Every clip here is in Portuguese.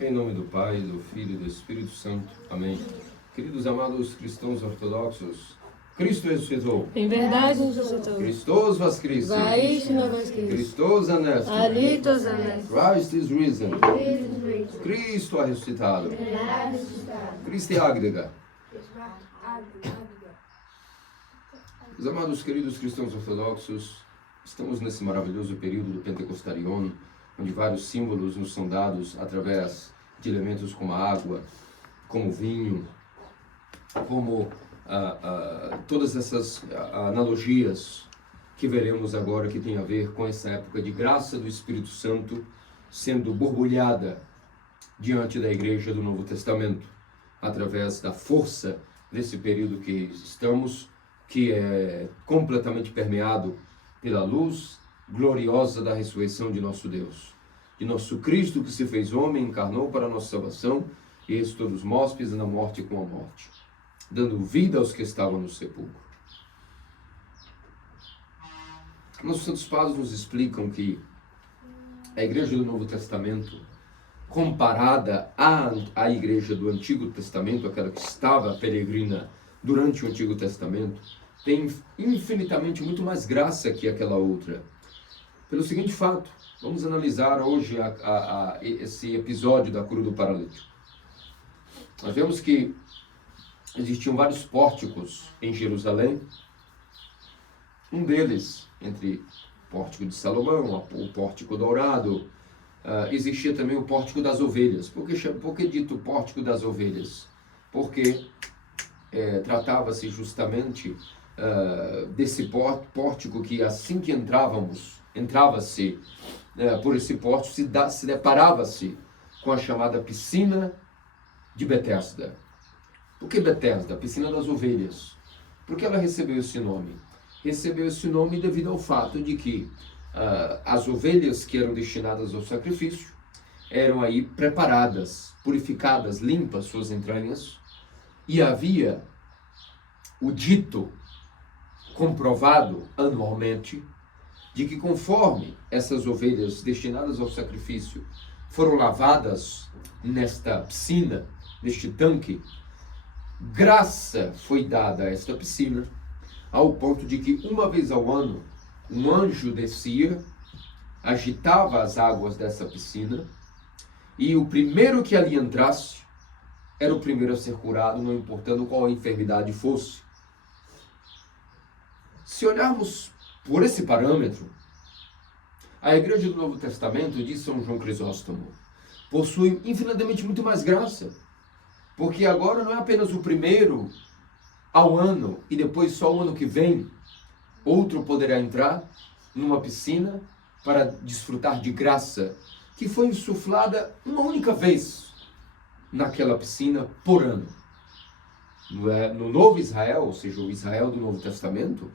Em nome do Pai, do Filho e do Espírito Santo. Amém. Queridos amados cristãos ortodoxos, Cristo ressuscitou. Em verdade ressuscitou. Christos voskresis. Vaishno voskresis. Christos anesti. Alitos anesti. Christ is risen. Cristo é ressuscitado. Cristo é ágrega. Os amados queridos cristãos ortodoxos, estamos nesse maravilhoso período do Pentecostarion, onde vários símbolos nos são dados através de elementos como a água, como vinho, como todas essas analogias que veremos agora que tem a ver com essa época de graça do Espírito Santo sendo borbulhada diante da Igreja do Novo Testamento, através da força desse período que estamos, que é completamente permeado pela luz gloriosa da ressurreição de nosso Deus, de nosso Cristo que se fez homem, encarnou para a nossa salvação e ressuscitou dos mortos, pisando a morte com a morte, dando vida aos que estavam no sepulcro. Nossos santos padres nos explicam que a Igreja do Novo Testamento, comparada à Igreja do Antigo Testamento, aquela que estava peregrina durante o Antigo Testamento, tem infinitamente muito mais graça que aquela outra. Pelo seguinte fato, vamos analisar hoje esse episódio da cura do paralítico. Nós vemos que existiam vários pórticos em Jerusalém. Um deles, entre o pórtico de Salomão, o pórtico dourado, existia também o pórtico das ovelhas. Por que dito pórtico das ovelhas? Porque tratava-se justamente desse pórtico que assim que entrava-se por esse pórtico, se deparava-se com a chamada piscina de Betesda. Por que Betesda? A piscina das ovelhas. Por que ela recebeu esse nome? Recebeu esse nome devido ao fato de que as ovelhas que eram destinadas ao sacrifício eram aí preparadas, purificadas, limpas suas entranhas, e havia o dito comprovado anualmente de que conforme essas ovelhas destinadas ao sacrifício foram lavadas nesta piscina, neste tanque, graça foi dada a esta piscina, ao ponto de que uma vez ao ano um anjo descia, agitava as águas dessa piscina, e o primeiro que ali entrasse era o primeiro a ser curado, não importando qual a enfermidade fosse. Se olharmos por esse parâmetro, a Igreja do Novo Testamento, diz São João Crisóstomo, possui infinitamente muito mais graça, porque agora não é apenas o primeiro ao ano e depois só o ano que vem outro poderá entrar numa piscina para desfrutar de graça que foi insuflada uma única vez naquela piscina por ano. No Novo Israel, ou seja, o Israel do Novo Testamento,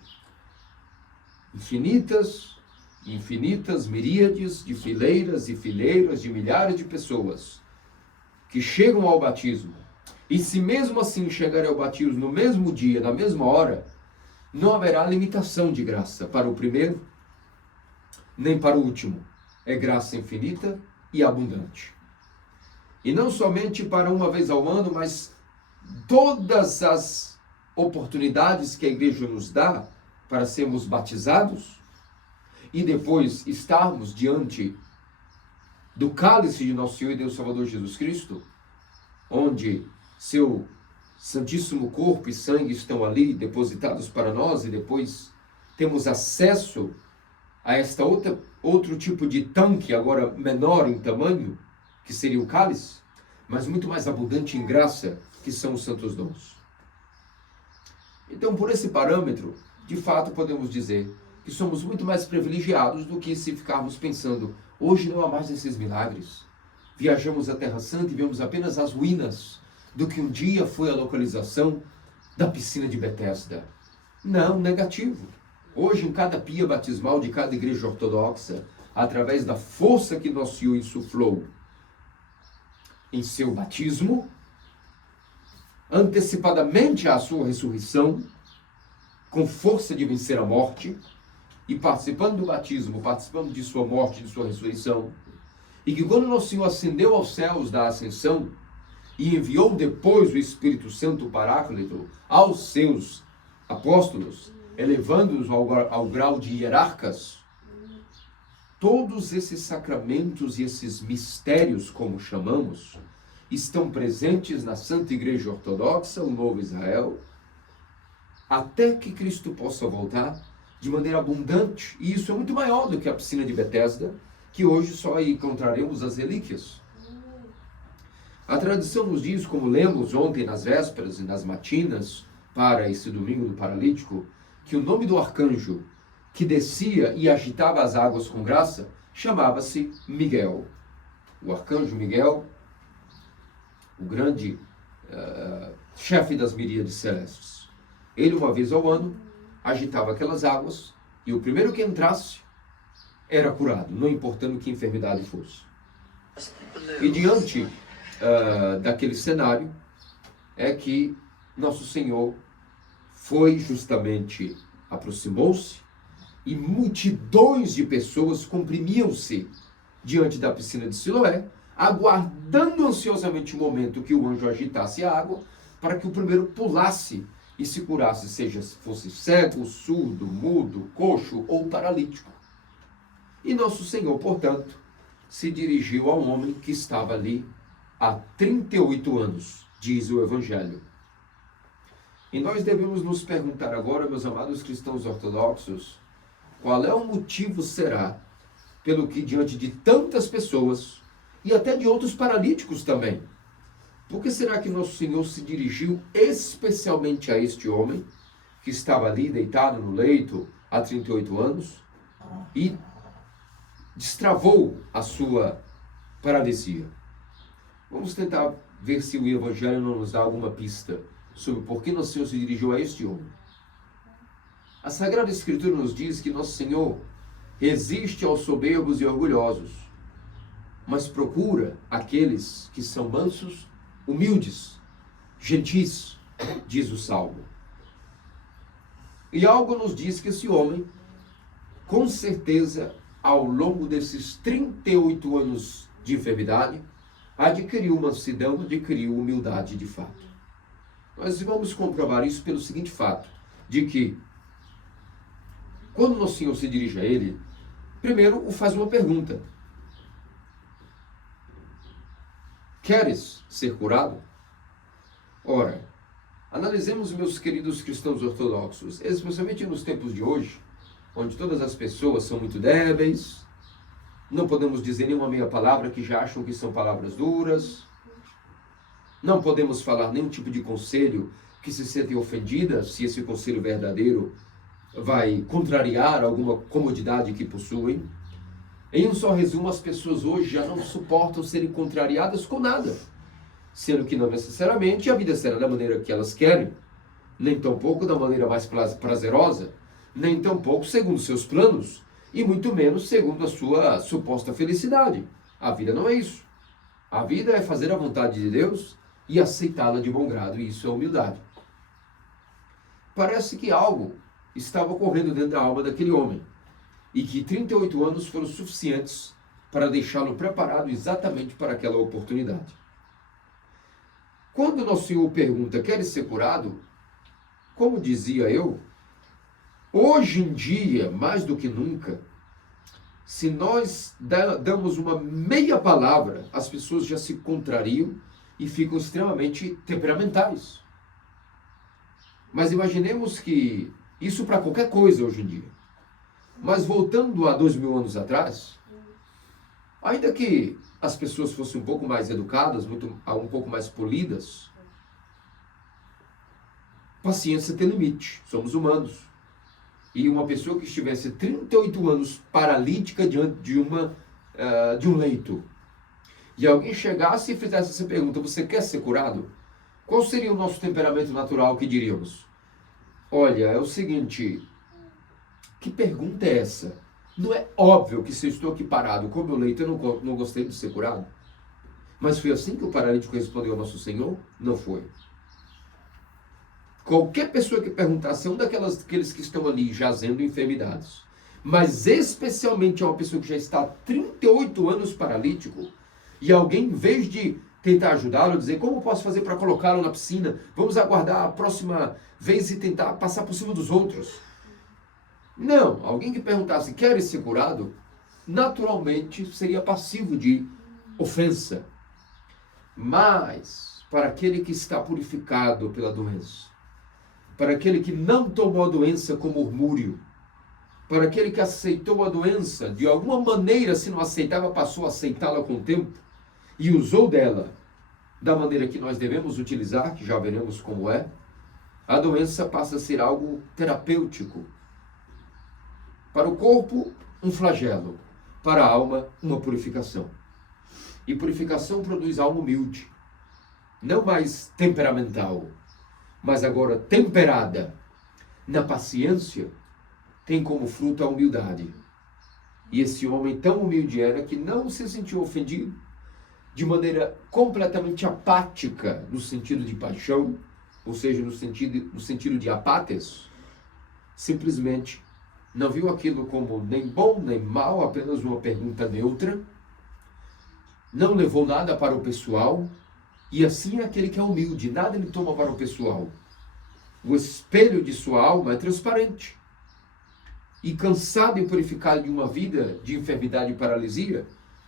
infinitas miríades de fileiras e fileiras de milhares de pessoas que chegam ao batismo, e se mesmo assim chegarem ao batismo no mesmo dia, na mesma hora, não haverá limitação de graça para o primeiro, nem para o último. É graça infinita e abundante. E não somente para uma vez ao ano, mas todas as oportunidades que a Igreja nos dá para sermos batizados e depois estarmos diante do cálice de nosso Senhor e Deus Salvador Jesus Cristo, onde seu santíssimo corpo e sangue estão ali depositados para nós, e depois temos acesso a outro tipo de tanque, agora menor em tamanho, que seria o cálice, mas muito mais abundante em graça, que são os santos dons. Então, por esse parâmetro, de fato podemos dizer que somos muito mais privilegiados do que se ficarmos pensando, hoje não há mais esses milagres. Viajamos à Terra Santa e vemos apenas as ruínas do que um dia foi a localização da piscina de Betesda. Não, negativo. Hoje, em cada pia batismal de cada igreja ortodoxa, através da força que nosso Senhor insuflou em seu batismo, antecipadamente à sua ressurreição, com força de vencer a morte, e participando do batismo, participando de sua morte e de sua ressurreição, E que quando nosso Senhor ascendeu aos céus da ascensão e enviou depois o Espírito Santo Paráclito aos seus apóstolos, elevando-os ao grau de hierarcas, todos esses sacramentos e esses mistérios, como chamamos, estão presentes na Santa Igreja Ortodoxa, o Novo Israel, até que Cristo possa voltar de maneira abundante. E isso é muito maior do que a piscina de Betesda, que hoje só encontraremos as relíquias. A tradição nos diz, como lemos ontem nas vésperas e nas matinas, para esse domingo do paralítico, que o nome do arcanjo que descia e agitava as águas com graça chamava-se Miguel. O arcanjo Miguel, o grande chefe das miríades celestes. Ele, uma vez ao ano, agitava aquelas águas e o primeiro que entrasse era curado, não importando que enfermidade fosse. E diante daquele cenário é que Nosso Senhor foi justamente, aproximou-se e multidões de pessoas comprimiam-se diante da piscina de Siloé, aguardando ansiosamente o momento que o anjo agitasse a água para que o primeiro pulasse e se curasse, seja fosse cego, surdo, mudo, coxo ou paralítico. E Nosso Senhor, portanto, se dirigiu a um homem que estava ali há 38 anos, diz o Evangelho. E nós devemos nos perguntar agora, meus amados cristãos ortodoxos, qual é o motivo será pelo que diante de tantas pessoas e até de outros paralíticos também, por que será que Nosso Senhor se dirigiu especialmente a este homem que estava ali deitado no leito há 38 anos e destravou a sua paralisia? Vamos tentar ver se o Evangelho não nos dá alguma pista sobre por que Nosso Senhor se dirigiu a este homem. A Sagrada Escritura nos diz que Nosso Senhor resiste aos soberbos e orgulhosos, mas procura aqueles que são mansos, humildes, gentis, diz o Salmo. E algo nos diz que esse homem, com certeza, ao longo desses 38 anos de enfermidade, adquiriu mansidão, adquiriu humildade de fato. Nós vamos comprovar isso pelo seguinte fato, de que quando Nosso Senhor se dirige a ele, primeiro o faz uma pergunta: queres ser curado? Ora, analisemos, meus queridos cristãos ortodoxos, especialmente nos tempos de hoje, onde todas as pessoas são muito débeis, não podemos dizer nenhuma meia palavra que já acham que são palavras duras, não podemos falar nenhum tipo de conselho que se sentem ofendidas, se esse conselho verdadeiro vai contrariar alguma comodidade que possuem. Em um só resumo, as pessoas hoje já não suportam serem contrariadas com nada, sendo que não necessariamente a vida será da maneira que elas querem, nem tampouco da maneira mais prazerosa, nem tampouco segundo seus planos, e muito menos segundo a sua suposta felicidade. A vida não é isso. A vida é fazer a vontade de Deus e aceitá-la de bom grado, e isso é humildade. Parece que algo estava ocorrendo dentro da alma daquele homem, e que 38 anos foram suficientes para deixá-lo preparado exatamente para aquela oportunidade. Quando Nosso Senhor pergunta: queres ser curado? Como dizia eu, hoje em dia, mais do que nunca, se nós damos uma meia palavra, as pessoas já se contrariam e ficam extremamente temperamentais. Mas imaginemos que isso para qualquer coisa hoje em dia. Mas voltando a 2000 anos atrás, ainda que as pessoas fossem um pouco mais educadas, um pouco mais polidas, paciência tem limite, somos humanos. E uma pessoa que estivesse 38 anos paralítica diante de um leito, e alguém chegasse e fizesse essa pergunta: você quer ser curado? Qual seria o nosso temperamento natural que diríamos? Olha, é o seguinte, que pergunta é essa? Não é óbvio que se eu estou aqui parado com o meu leito, eu não gostei de ser curado? Mas foi assim que o paralítico respondeu ao Nosso Senhor? Não foi. Qualquer pessoa que perguntasse a um daqueles que estão ali jazendo enfermidades, mas especialmente a uma pessoa que já está há 38 anos paralítico, e alguém, em vez de tentar ajudá-lo, dizer, como eu posso fazer para colocá-lo na piscina? Vamos aguardar a próxima vez e tentar passar por cima dos outros. Não, alguém que perguntasse, quer ser curado? Naturalmente seria passivo de ofensa. Mas, para aquele que está purificado pela doença, para aquele que não tomou a doença com murmúrio, para aquele que aceitou a doença, de alguma maneira, se não aceitava, passou a aceitá-la com o tempo, e usou dela da maneira que nós devemos utilizar, que já veremos como é, a doença passa a ser algo terapêutico. Para o corpo, um flagelo. Para a alma, uma purificação. E purificação produz alma humilde. Não mais temperamental, mas agora temperada na paciência, tem como fruto a humildade. E esse homem tão humilde era que não se sentiu ofendido, de maneira completamente apática, no sentido de paixão, ou seja, no sentido de apátes, simplesmente não viu aquilo como nem bom nem mal, apenas uma pergunta neutra, não levou nada para o pessoal, e assim é aquele que é humilde, nada ele toma para o pessoal. O espelho de sua alma é transparente. E cansado e purificado de uma vida de enfermidade e paralisia,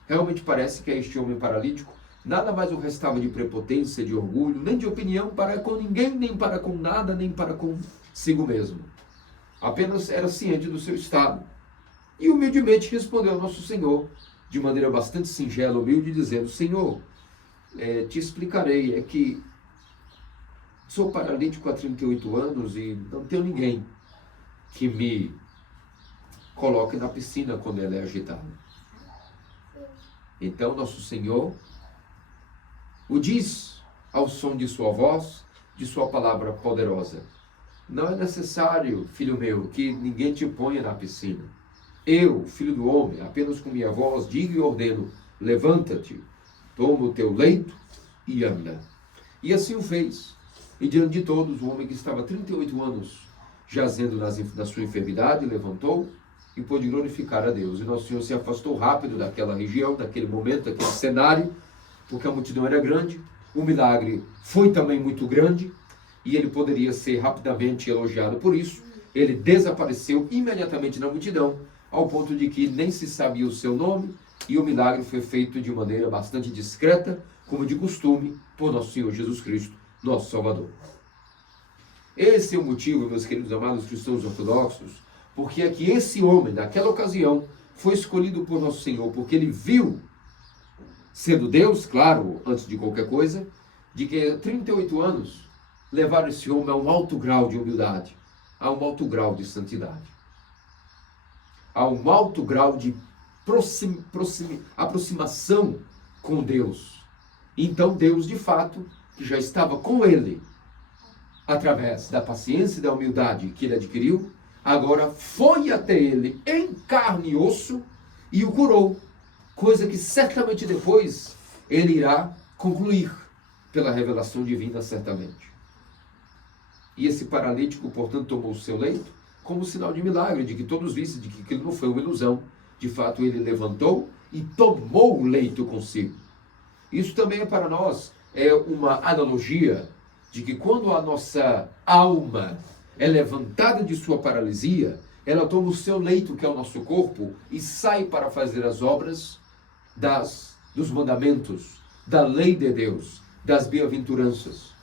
realmente parece que a este homem paralítico nada mais o restava de prepotência, de orgulho, nem de opinião para com ninguém, nem para com nada, nem para consigo mesmo. Apenas era ciente do seu estado. E humildemente respondeu ao nosso Senhor, de maneira bastante singela, humilde, dizendo, Senhor, te explicarei, é que sou paralítico há 38 anos e não tenho ninguém que me coloque na piscina quando ela é agitada. Então nosso Senhor o diz ao som de sua voz, de sua palavra poderosa. Não é necessário, filho meu, que ninguém te ponha na piscina. Eu, filho do homem, apenas com minha voz, digo e ordeno, levanta-te, toma o teu leito e anda. E assim o fez. E diante de todos, o homem que estava 38 anos jazendo na sua enfermidade, levantou e pôde glorificar a Deus. E nosso Senhor se afastou rápido daquela região, daquele momento, daquele cenário, porque a multidão era grande, o milagre foi também muito grande, e ele poderia ser rapidamente elogiado por isso. Ele desapareceu imediatamente na multidão, ao ponto de que nem se sabia o seu nome, e o milagre foi feito de maneira bastante discreta, como de costume, por nosso Senhor Jesus Cristo, nosso Salvador. Esse é o motivo, meus queridos amados cristãos ortodoxos, porque é que esse homem, naquela ocasião, foi escolhido por nosso Senhor, porque ele viu, sendo Deus, claro, antes de qualquer coisa, de que 38 anos levaram esse homem a um alto grau de humildade, a um alto grau de santidade, a um alto grau de aproximação com Deus. Então Deus, de fato, que já estava com ele, através da paciência e da humildade que ele adquiriu, agora foi até ele em carne e osso e o curou, coisa que certamente depois ele irá concluir pela revelação divina, certamente. E esse paralítico, portanto, tomou o seu leito como sinal de milagre, de que todos vissem de que aquilo não foi uma ilusão. De fato, ele levantou e tomou o leito consigo. Isso também é para nós uma analogia de que quando a nossa alma é levantada de sua paralisia, ela toma o seu leito, que é o nosso corpo, e sai para fazer as obras dos mandamentos, da lei de Deus, das bem-aventuranças.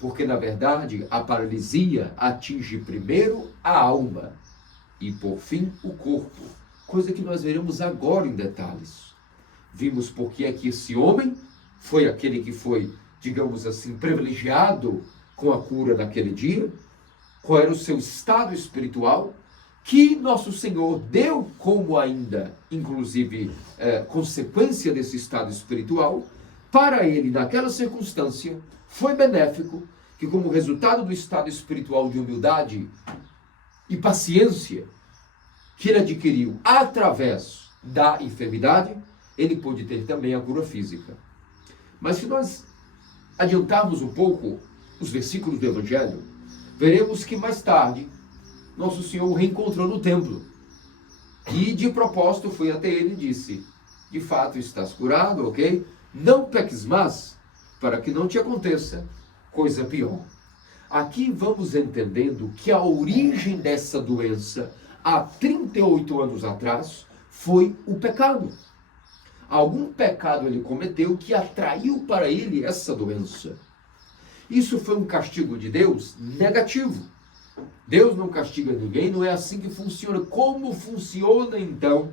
Porque, na verdade, a paralisia atinge primeiro a alma e, por fim, o corpo. Coisa que nós veremos agora em detalhes. Vimos porque é que esse homem foi aquele que foi, digamos assim, privilegiado com a cura naquele dia, qual era o seu estado espiritual, que nosso Senhor deu como ainda, inclusive, consequência desse estado espiritual, para ele, naquela circunstância, foi benéfico, que como resultado do estado espiritual de humildade e paciência que ele adquiriu através da enfermidade, ele pôde ter também a cura física. Mas se nós adiantarmos um pouco os versículos do Evangelho, veremos que mais tarde, nosso Senhor o reencontrou no templo. E de propósito fui até ele e disse: de fato estás curado, ok? Não peques mais, para que não te aconteça coisa pior. Aqui vamos entendendo que a origem dessa doença, há 38 anos atrás, foi o pecado. Algum pecado ele cometeu que atraiu para ele essa doença. Isso foi um castigo de Deus negativo. Deus não castiga ninguém, não é assim que funciona. Como funciona então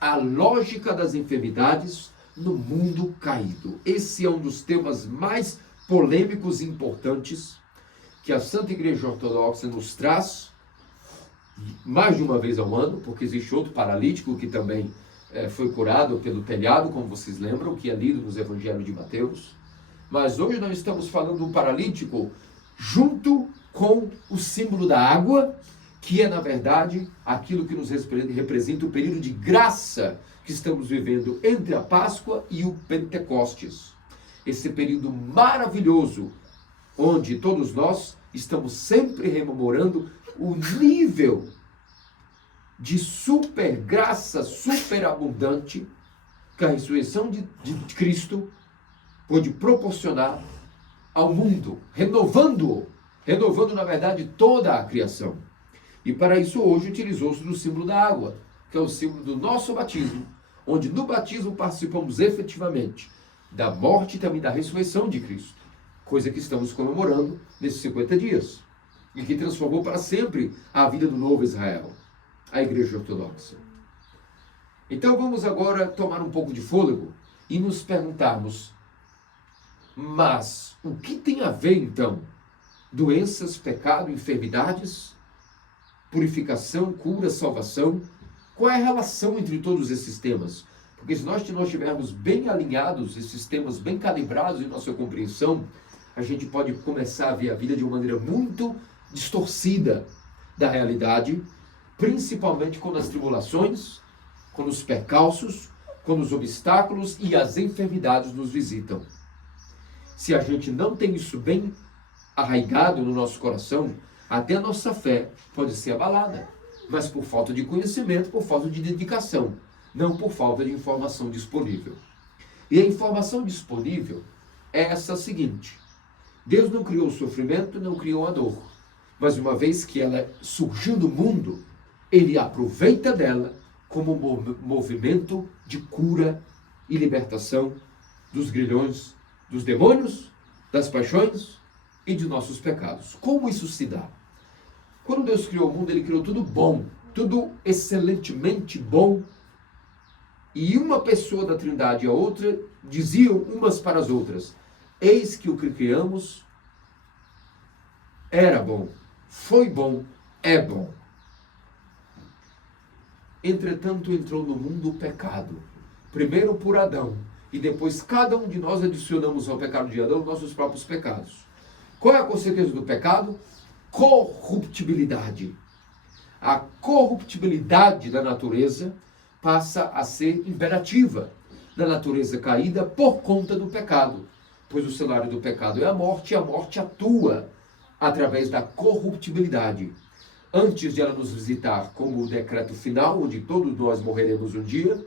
a lógica das enfermidades no mundo caído? Esse é um dos temas mais polêmicos e importantes que a Santa Igreja Ortodoxa nos traz mais de uma vez ao ano, porque existe outro paralítico que também foi curado pelo telhado, como vocês lembram, que é lido nos Evangelhos de Mateus. Mas hoje nós estamos falando do paralítico junto com o símbolo da água, que é, na verdade, aquilo que nos representa o período de graça que estamos vivendo entre a Páscoa e o Pentecostes. Esse período maravilhoso, onde todos nós estamos sempre rememorando o nível de super graça, super abundante que a ressurreição de Cristo pôde proporcionar ao mundo, renovando, na verdade, toda a criação. E para isso hoje utilizou-se do símbolo da água, que é o símbolo do nosso batismo, onde no batismo participamos efetivamente da morte e também da ressurreição de Cristo, coisa que estamos comemorando nesses 50 dias, e que transformou para sempre a vida do novo Israel, a Igreja Ortodoxa. Então vamos agora tomar um pouco de fôlego e nos perguntarmos: mas o que tem a ver então doenças, pecado, enfermidades, purificação, cura, salvação? Qual é a relação entre todos esses temas? Porque se nós tivermos bem alinhados, esses temas bem calibrados em nossa compreensão, a gente pode começar a ver a vida de uma maneira muito distorcida da realidade, principalmente quando as tribulações, quando os percalços, quando os obstáculos e as enfermidades nos visitam. Se a gente não tem isso bem arraigado no nosso coração, até a nossa fé pode ser abalada, mas por falta de conhecimento, por falta de dedicação, não por falta de informação disponível. E a informação disponível é essa seguinte: Deus não criou o sofrimento, não criou a dor, mas uma vez que ela surgiu no mundo, Ele aproveita dela como movimento de cura e libertação dos grilhões, dos demônios, das paixões e de nossos pecados. Como isso se dá? Quando Deus criou o mundo, Ele criou tudo bom, tudo excelentemente bom. E uma pessoa da Trindade e a outra diziam umas para as outras: eis que o que criamos era bom, foi bom, é bom. Entretanto, entrou no mundo o pecado, primeiro por Adão, e depois cada um de nós adicionamos ao pecado de Adão nossos próprios pecados. Qual é a consequência do pecado? Corruptibilidade. A corruptibilidade da natureza passa a ser imperativa na natureza caída por conta do pecado, pois o salário do pecado é a morte, e a morte atua através da corruptibilidade. Antes de ela nos visitar como o decreto final, onde todos nós morreremos um dia,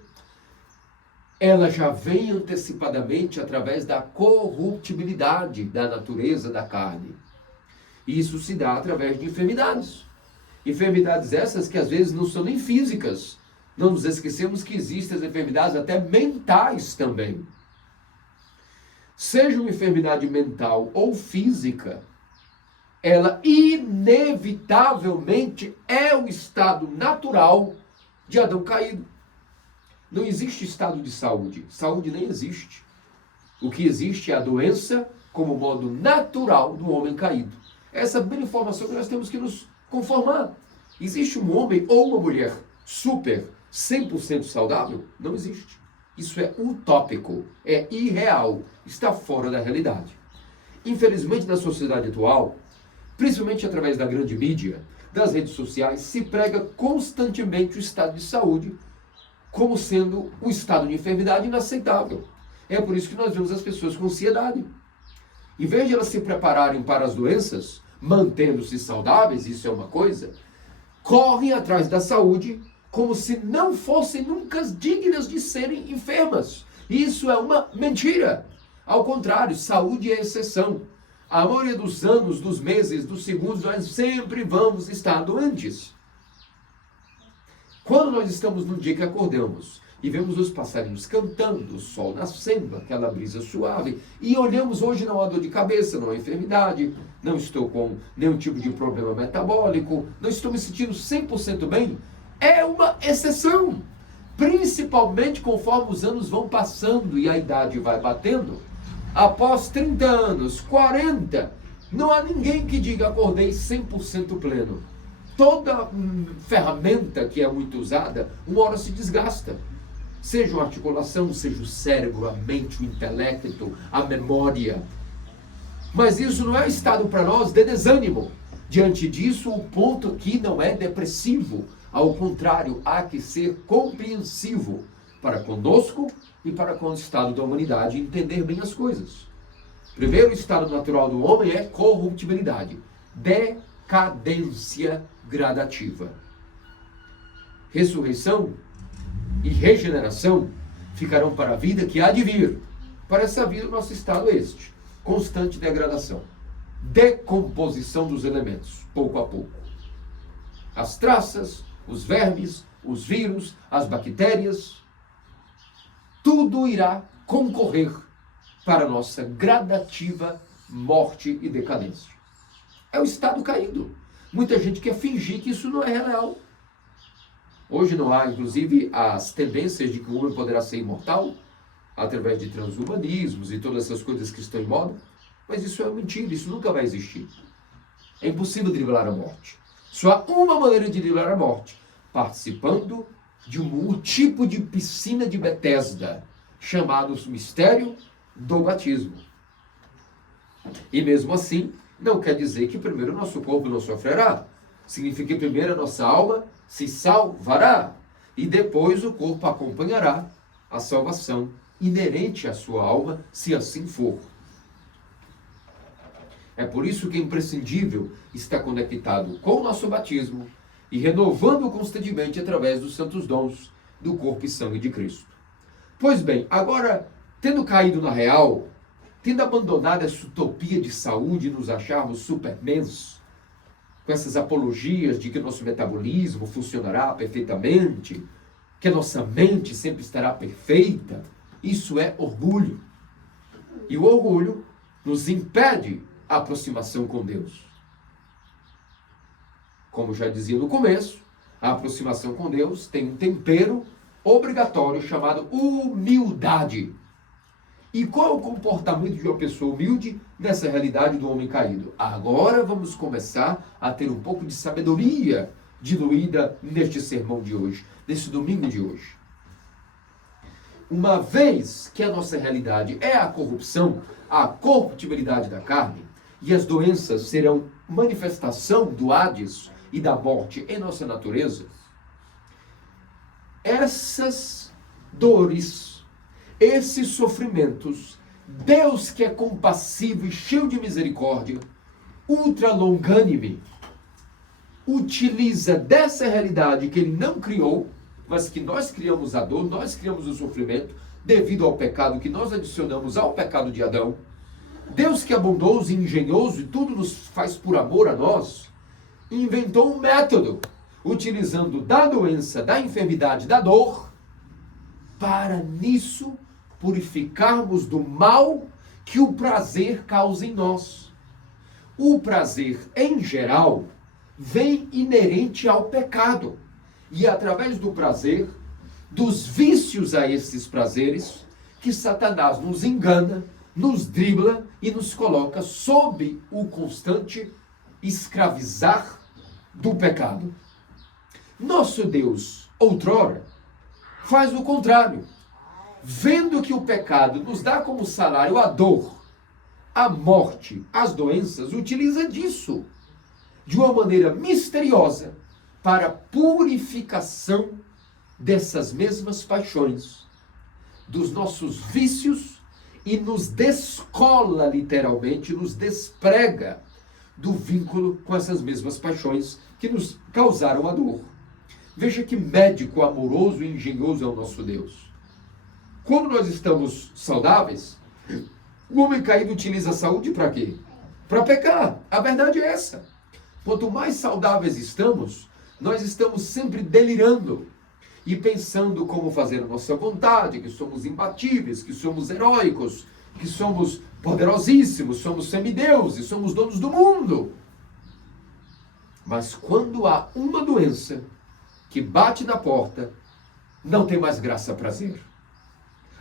ela já vem antecipadamente através da corruptibilidade da natureza da carne. E isso se dá através de enfermidades. Enfermidades essas que às vezes não são nem físicas. Não nos esquecemos que existem as enfermidades até mentais também. Seja uma enfermidade mental ou física, ela inevitavelmente é o estado natural de Adão caído. Não existe estado de saúde. Saúde nem existe. O que existe é a doença como modo natural do homem caído. Essa é a bela informação que nós temos que nos conformar. Existe um homem ou uma mulher super, 100% saudável? Não existe. Isso é utópico, é irreal, está fora da realidade. Infelizmente, na sociedade atual, principalmente através da grande mídia, das redes sociais, se prega constantemente o estado de saúde como sendo um estado de enfermidade inaceitável. É por isso que nós vemos as pessoas com ansiedade. Em vez de elas se prepararem para as doenças, mantendo-se saudáveis, isso é uma coisa, correm atrás da saúde como se não fossem nunca dignas de serem enfermas. Isso é uma mentira. Ao contrário, saúde é exceção. A maioria dos anos, dos meses, dos segundos, nós sempre vamos estar doentes. Quando nós estamos num dia que acordamos e vemos os passarinhos cantando, o sol nascendo, aquela brisa suave, e olhamos, hoje não há dor de cabeça, não há enfermidade, não estou com nenhum tipo de problema metabólico, não estou me sentindo 100% bem, é uma exceção. Principalmente conforme os anos vão passando e a idade vai batendo. Após 30 anos, 40, não há ninguém que diga acordei 100% pleno. Toda ferramenta que é muito usada, uma hora se desgasta. Seja a articulação, seja o cérebro, a mente, o intelecto, a memória. Mas isso não é estado para nós de desânimo. Diante disso, o ponto aqui não é depressivo. Ao contrário, há que ser compreensivo para conosco e para com o estado da humanidade, entender bem as coisas. Primeiro estado natural do homem é corruptibilidade, decadência gradativa. Ressurreição e regeneração ficarão para a vida que há de vir. Para essa vida, o nosso estado é este: constante degradação, decomposição dos elementos, pouco a pouco. As traças, os vermes, os vírus, as bactérias, tudo irá concorrer para a nossa gradativa morte e decadência. É o estado caído. Muita gente quer fingir que isso não é real. Hoje não há, inclusive, as tendências de que o homem poderá ser imortal através de transhumanismos e todas essas coisas que estão em moda. Mas isso é mentira, isso nunca vai existir. É impossível driblar a morte. Só há uma maneira de driblar a morte: participando de um tipo de piscina de Betesda, chamado mistério do batismo. E mesmo assim, não quer dizer que primeiro o nosso corpo não sofrerá. Significa que primeiro a nossa alma se salvará. E depois o corpo acompanhará a salvação inerente à sua alma, se assim for. É por isso que é imprescindível estar conectado com o nosso batismo e renovando constantemente através dos santos dons do corpo e sangue de Cristo. Pois bem, agora, tendo caído na real, tendo abandonado essa utopia de saúde e nos acharmos supermens, com essas apologias de que o nosso metabolismo funcionará perfeitamente, que a nossa mente sempre estará perfeita, isso é orgulho. E o orgulho nos impede a aproximação com Deus. Como já dizia no começo, a aproximação com Deus tem um tempero obrigatório chamado humildade. E qual é o comportamento de uma pessoa humilde nessa realidade do homem caído? Agora vamos começar a ter um pouco de sabedoria diluída neste sermão de hoje, nesse domingo de hoje. Uma vez que a nossa realidade é a corrupção, a corruptibilidade da carne, e as doenças serão manifestação do Hades e da morte em nossa natureza, essas dores, esses sofrimentos, Deus, que é compassivo e cheio de misericórdia, ultra longânime, utiliza dessa realidade que Ele não criou, mas que nós criamos a dor, nós criamos o sofrimento, devido ao pecado que nós adicionamos ao pecado de Adão. Deus, que é bondoso e engenhoso e tudo nos faz por amor a nós, inventou um método, utilizando da doença, da enfermidade, da dor, para nisso purificarmos do mal que o prazer causa em nós. O prazer, em geral, vem inerente ao pecado. E é através do prazer, dos vícios a esses prazeres, que Satanás nos engana, nos dribla e nos coloca sob o constante escravizar do pecado. Nosso Deus, outrora, faz o contrário. Vendo que o pecado nos dá como salário a dor, a morte, as doenças, utiliza disso de uma maneira misteriosa para a purificação dessas mesmas paixões, dos nossos vícios, e nos descola literalmente, nos desprega do vínculo com essas mesmas paixões que nos causaram a dor. Veja que médico amoroso e engenhoso é o nosso Deus. Quando nós estamos saudáveis, o homem caído utiliza a saúde para quê? Para pecar. A verdade é essa. Quanto mais saudáveis estamos, nós estamos sempre delirando e pensando como fazer a nossa vontade, que somos imbatíveis, que somos heróicos, que somos poderosíssimos, somos semideuses, somos donos do mundo. Mas quando há uma doença que bate na porta, não tem mais graça, prazer.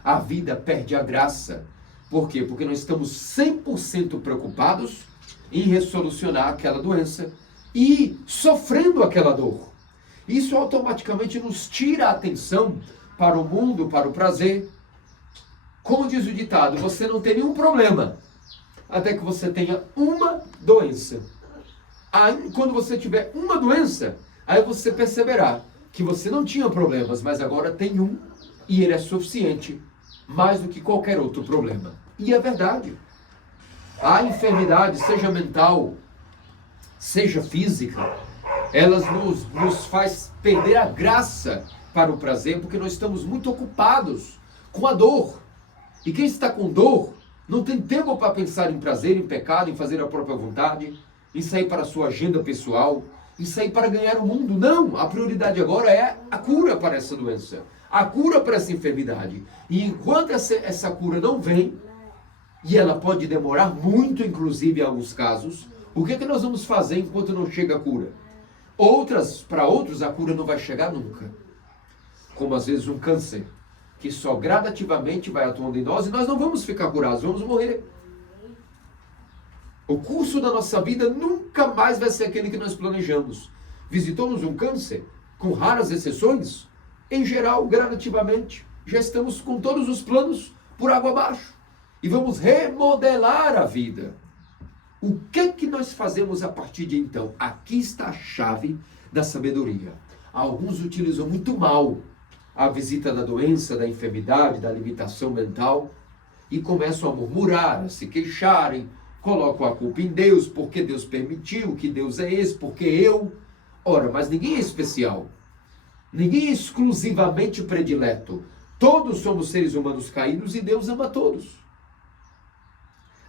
A vida perde a graça. Por quê? Porque nós estamos 100% preocupados em resolucionar aquela doença e sofrendo aquela dor. Isso automaticamente nos tira a atenção para o mundo, para o prazer. Como diz o ditado, você não tem nenhum problema até que você tenha uma doença. Aí, quando você tiver uma doença, aí você perceberá que você não tinha problemas, mas agora tem um e ele é suficiente, mais do que qualquer outro problema. E é verdade. A enfermidade, seja mental, seja física, elas nos faz perder a graça para o prazer, porque nós estamos muito ocupados com a dor. E quem está com dor não tem tempo para pensar em prazer, em pecado, em fazer a própria vontade, em sair para a sua agenda pessoal, em sair para ganhar o mundo. Não, a prioridade agora é a cura para essa doença, a cura para essa enfermidade. E enquanto essa cura não vem, e ela pode demorar muito, inclusive em alguns casos, o que é que nós vamos fazer enquanto não chega a cura? Para outros, a cura não vai chegar nunca. Como às vezes um câncer, que só gradativamente vai atuando em nós e nós não vamos ficar curados, vamos morrer. O curso da nossa vida nunca mais vai ser aquele que nós planejamos. Visitou-nos um câncer, com raras exceções, em geral, gradativamente, já estamos com todos os planos por água abaixo. E vamos remodelar a vida. O que nós fazemos a partir de então? Aqui está a chave da sabedoria. Alguns utilizam muito mal a visita da doença, da enfermidade, da limitação mental e começam a murmurar, a se queixarem, colocam a culpa em Deus, porque Deus permitiu, que Deus é esse, porque eu... Ora, mas ninguém é especial. Ninguém é exclusivamente predileto. Todos somos seres humanos caídos e Deus ama todos.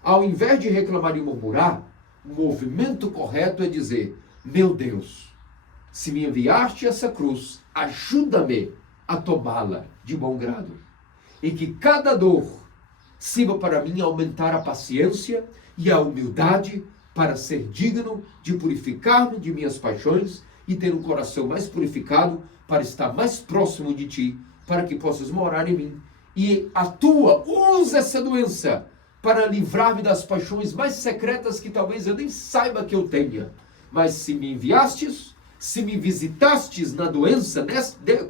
Ao invés de reclamar e murmurar, o movimento correto é dizer: meu Deus, se me enviaste essa cruz, ajuda-me a tomá-la de bom grado. E que cada dor sirva para mim aumentar a paciência e a humildade para ser digno de purificar-me de minhas paixões e ter um coração mais purificado para estar mais próximo de ti, para que possas morar em mim. E usa essa doença para livrar-me das paixões mais secretas que talvez eu nem saiba que eu tenha. Mas se me enviastes, se me visitastes na doença,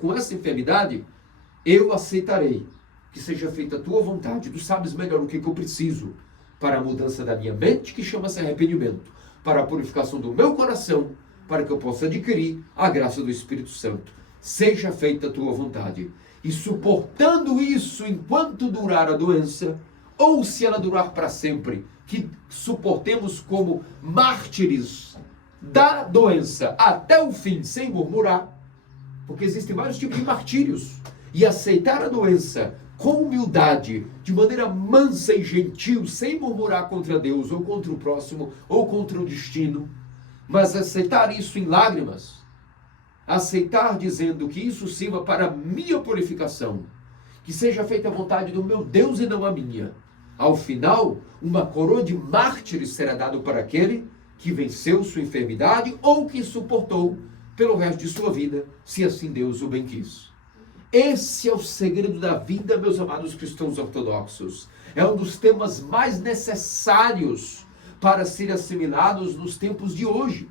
com essa enfermidade, eu aceitarei que seja feita a tua vontade. Tu sabes melhor o que eu preciso para a mudança da minha mente, que chama-se arrependimento, para a purificação do meu coração, para que eu possa adquirir a graça do Espírito Santo. Seja feita a tua vontade. E suportando isso enquanto durar a doença, ou se ela durar para sempre, que suportemos como mártires da doença até o fim, sem murmurar, porque existem vários tipos de martírios, e aceitar a doença com humildade, de maneira mansa e gentil, sem murmurar contra Deus, ou contra o próximo, ou contra o destino, mas aceitar isso em lágrimas, aceitar dizendo que isso sirva para a minha purificação, que seja feita a vontade do meu Deus e não a minha. Ao final, uma coroa de mártires será dada para aquele que venceu sua enfermidade ou que suportou pelo resto de sua vida, se assim Deus o bem quis. Esse é o segredo da vida, meus amados cristãos ortodoxos. É um dos temas mais necessários para serem assimilados nos tempos de hoje,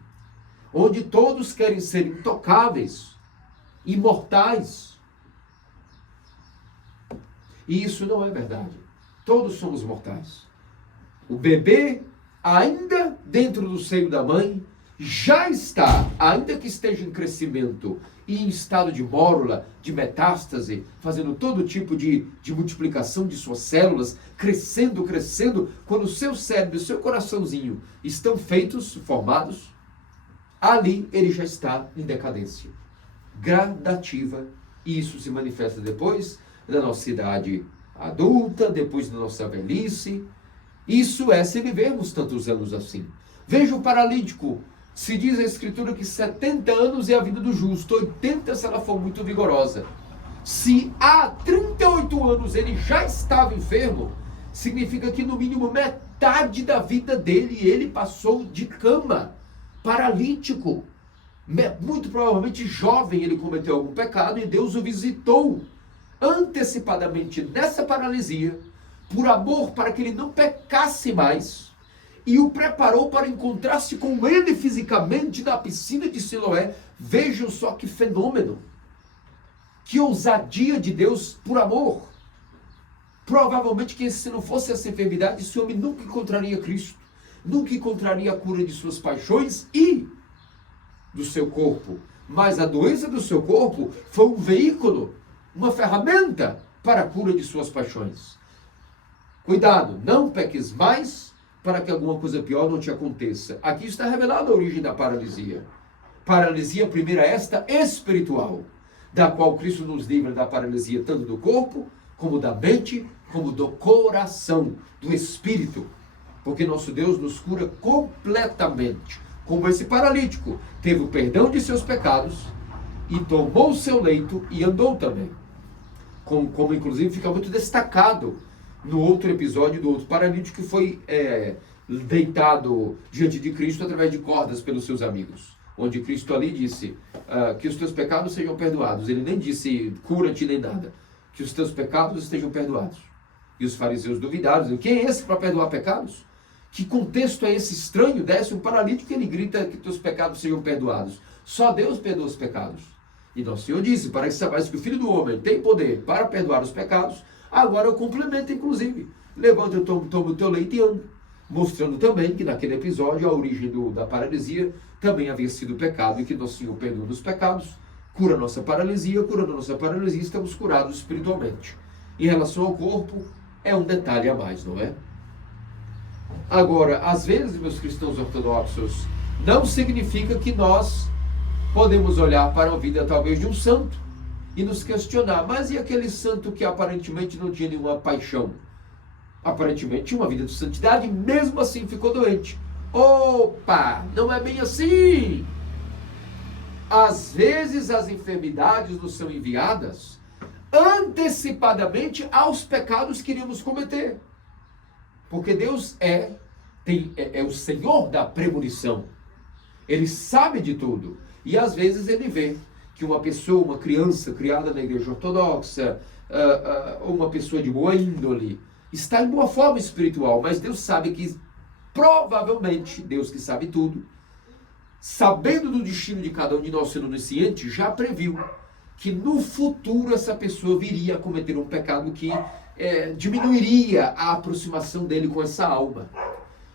onde todos querem ser intocáveis, imortais. E isso não é verdade. Todos somos mortais. O bebê, ainda dentro do seio da mãe, já está, ainda que esteja em crescimento e em estado de mórula, de metástase, fazendo todo tipo de multiplicação de suas células, crescendo, quando o seu cérebro e o seu coraçãozinho estão feitos, formados, ali ele já está em decadência. gradativa. E isso se manifesta depois da nossa idade adulta, depois da nossa velhice. Isso é se vivermos tantos anos assim. Veja o paralítico. Se diz a Escritura que 70 anos é a vida do justo, 80 se ela for muito vigorosa. Se há 38 anos ele já estava enfermo, significa que no mínimo metade da vida dele ele passou de cama, paralítico. Muito provavelmente jovem ele cometeu algum pecado e Deus o visitou antecipadamente nessa paralisia, por amor, para que ele não pecasse mais, e o preparou para encontrar-se com ele fisicamente na piscina de Siloé. Vejam só que fenômeno, que ousadia de Deus por amor. Provavelmente que se não fosse essa enfermidade, esse homem nunca encontraria Cristo, nunca encontraria a cura de suas paixões e do seu corpo. Mas a doença do seu corpo foi um veículo, uma ferramenta para a cura de suas paixões. Cuidado, não peques mais para que alguma coisa pior não te aconteça. Aqui está revelada a origem da paralisia. Paralisia, primeira, esta espiritual, da qual Cristo nos livra da paralisia tanto do corpo, como da mente, como do coração, do espírito. Porque nosso Deus nos cura completamente. Como esse paralítico teve o perdão de seus pecados e tomou o seu leito e andou também. Como inclusive fica muito destacado no outro episódio do outro paralítico que foi deitado diante de Cristo através de cordas pelos seus amigos. Onde Cristo ali disse que os teus pecados sejam perdoados. Ele nem disse cura-te nem nada. Que os teus pecados estejam perdoados. E os fariseus duvidaram, dizendo, quem é esse para perdoar pecados? Que contexto é esse estranho? Desce um paralítico e ele grita que teus pecados sejam perdoados. Só Deus perdoa os pecados. E nosso Senhor disse, para que saibais que o Filho do Homem tem poder para perdoar os pecados, agora eu complemento inclusive. Levanta, toma o teu leito e anda. Mostrando também que naquele episódio a origem da paralisia também havia sido o pecado e que nosso Senhor perdoa os pecados, cura a nossa paralisia, curando a nossa paralisia, estamos curados espiritualmente. Em relação ao corpo, é um detalhe a mais, não é? Agora, às vezes, meus cristãos ortodoxos, não significa que nós podemos olhar para a vida talvez de um santo e nos questionar, mas e aquele santo que aparentemente não tinha nenhuma paixão? Aparentemente tinha uma vida de santidade e mesmo assim ficou doente. Opa, não é bem assim! Às vezes as enfermidades nos são enviadas antecipadamente aos pecados que iríamos cometer. Porque Deus é o Senhor da premonição. Ele sabe de tudo. E às vezes ele vê que uma pessoa, uma criança criada na igreja ortodoxa, ou uma pessoa de boa índole, está em boa forma espiritual, mas Deus sabe que, provavelmente, Deus que sabe tudo, sabendo do destino de cada um de nós sendo onisciente, já previu que no futuro essa pessoa viria a cometer um pecado que diminuiria a aproximação dele com essa alma.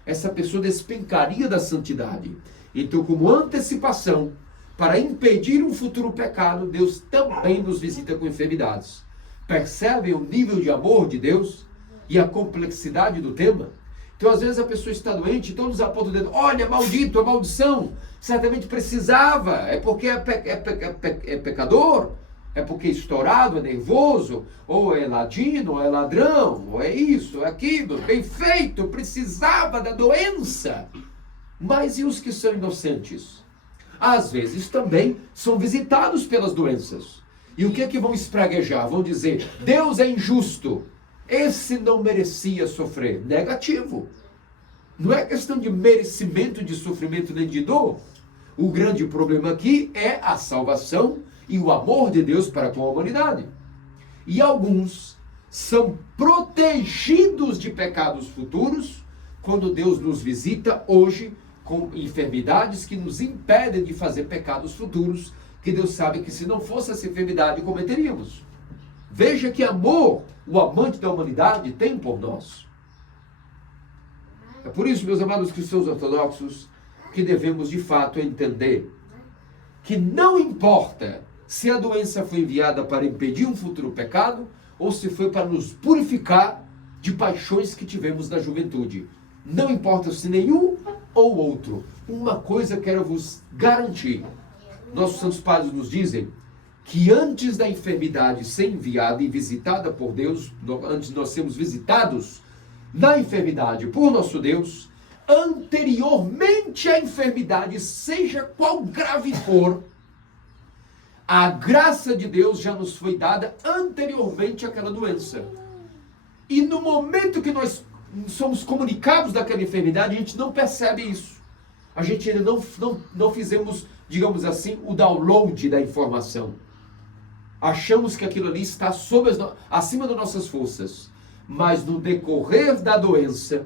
Essa pessoa despencaria da santidade. Então, como antecipação, para impedir um futuro pecado, Deus também nos visita com enfermidades. Percebem o nível de amor de Deus e a complexidade do tema? Então, às vezes a pessoa está doente e todos apontam o dedo. Olha, maldito, é maldição. Certamente precisava. É porque é pecador. É porque é estourado, é nervoso. Ou é ladino, ou é ladrão. Ou é isso, é aquilo. Bem feito, precisava da doença. Mas e os que são inocentes? Às vezes também são visitados pelas doenças. E o que é que vão espraguejar? Vão dizer, Deus é injusto. Esse não merecia sofrer. Negativo. Não é questão de merecimento de sofrimento nem de dor. O grande problema aqui é a salvação e o amor de Deus para com a humanidade. E alguns são protegidos de pecados futuros quando Deus nos visita hoje com enfermidades que nos impedem de fazer pecados futuros, que Deus sabe que se não fosse essa enfermidade cometeríamos. Veja que amor o amante da humanidade tem por nós. É por isso, meus amados cristãos ortodoxos, que devemos de fato entender que não importa se a doença foi enviada para impedir um futuro pecado ou se foi para nos purificar de paixões que tivemos na juventude. Não importa se nenhum ou outro. Uma coisa quero vos garantir. Nossos santos padres nos dizem que antes da enfermidade ser enviada e visitada por Deus, antes de nós sermos visitados na enfermidade por nosso Deus, anteriormente à enfermidade, seja qual grave for, a graça de Deus já nos foi dada anteriormente àquela doença. E no momento que nós somos comunicados daquela enfermidade, a gente não percebe isso. A gente ainda não fizemos, digamos assim, o download da informação. Achamos que aquilo ali está acima das nossas forças. Mas no decorrer da doença,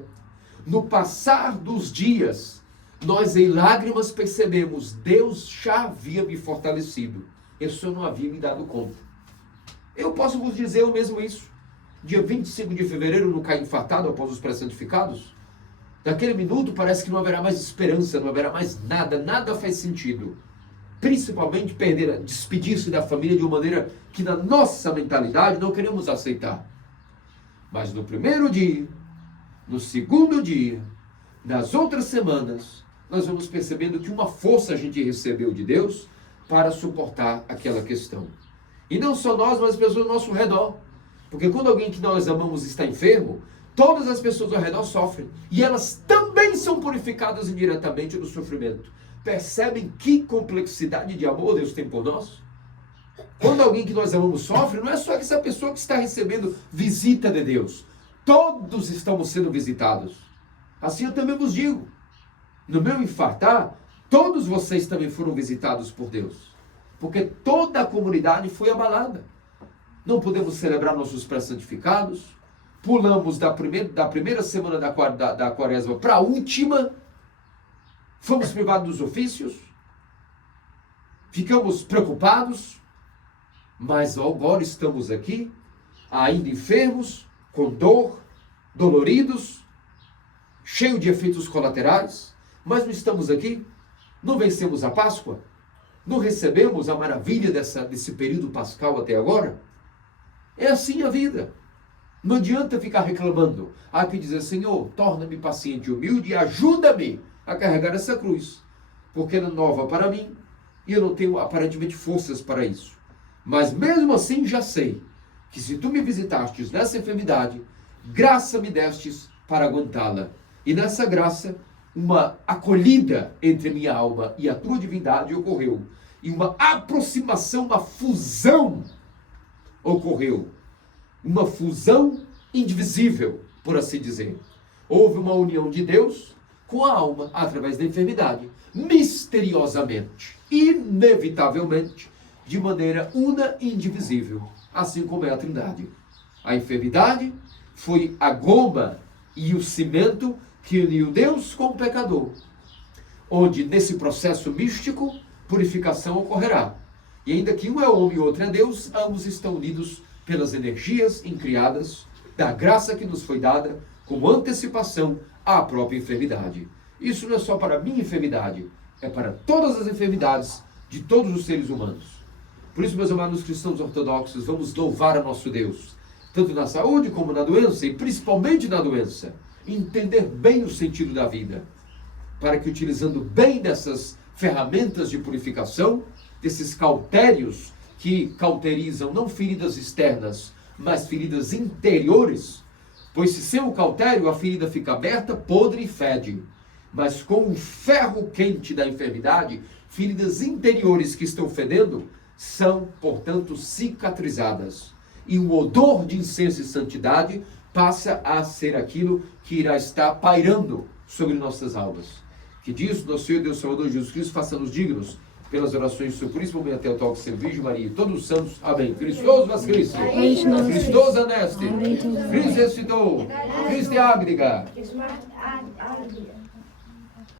no passar dos dias, nós em lágrimas percebemos, Deus já havia me fortalecido. Eu só não havia me dado conta. Eu posso vos dizer o mesmo isso. Dia 25 de fevereiro, não caí infartado após os pré-santificados. Naquele minuto parece que não haverá mais esperança, não haverá mais nada, nada faz sentido. Principalmente despedir-se da família de uma maneira que na nossa mentalidade não queremos aceitar. Mas no primeiro dia, no segundo dia, nas outras semanas, nós vamos percebendo que uma força a gente recebeu de Deus para suportar aquela questão. E não só nós, mas as pessoas ao nosso redor. Porque quando alguém que nós amamos está enfermo, todas as pessoas ao redor sofrem. E elas também são purificadas indiretamente do sofrimento. Percebem que complexidade de amor Deus tem por nós? Quando alguém que nós amamos sofre, não é só essa pessoa que está recebendo visita de Deus. Todos estamos sendo visitados. Assim eu também vos digo. No meu infartar, todos vocês também foram visitados por Deus. Porque toda a comunidade foi abalada. Não podemos celebrar nossos pré-santificados. Pulamos da primeira semana da quaresma para a última. Fomos privados dos ofícios. Ficamos preocupados. Mas agora estamos aqui, ainda enfermos, com dor, doloridos, cheio de efeitos colaterais. Mas não estamos aqui. Não vencemos a Páscoa. Não recebemos a maravilha desse período pascal até agora. É assim a vida. Não adianta ficar reclamando. Há que dizer, Senhor, torna-me paciente e humilde e ajuda-me a carregar essa cruz. Porque ela é nova para mim e eu não tenho aparentemente forças para isso. Mas mesmo assim já sei que se tu me visitastes nessa enfermidade, graça me destes para aguentá-la. E nessa graça, uma acolhida entre minha alma e a tua divindade ocorreu. E uma aproximação, uma fusão ocorreu. Uma fusão indivisível, por assim dizer. Houve uma união de Deus com a alma através da enfermidade. Misteriosamente, inevitavelmente, de maneira una e indivisível. Assim como é a Trindade. A enfermidade foi a goma e o cimento que uniu Deus com o pecador. Onde, nesse processo místico, purificação ocorrerá. E ainda que um é homem e outro é Deus, ambos estão unidos pelas energias incriadas da graça que nos foi dada como antecipação à própria enfermidade. Isso não é só para a minha enfermidade, é para todas as enfermidades de todos os seres humanos. Por isso, meus amados cristãos ortodoxos, vamos louvar a nosso Deus, tanto na saúde como na doença, e principalmente na doença, entender bem o sentido da vida, para que utilizando bem dessas ferramentas de purificação, desses cautérios que cauterizam não feridas externas, mas feridas interiores, pois se sem o cautério a ferida fica aberta, podre e fede, mas com o ferro quente da enfermidade, feridas interiores que estão fedendo, são, portanto, cicatrizadas. E o odor de incenso e santidade passa a ser aquilo que irá estar pairando sobre nossas almas. Que disso, nosso Senhor e Deus Salvador Jesus Cristo, faça-nos dignos pelas orações do principalmente até o toque de Virgem Maria e todos os santos. Amém. Christos vas Cristo. Christos aneste. Cristo ressuscitou. Cristo é ágriga.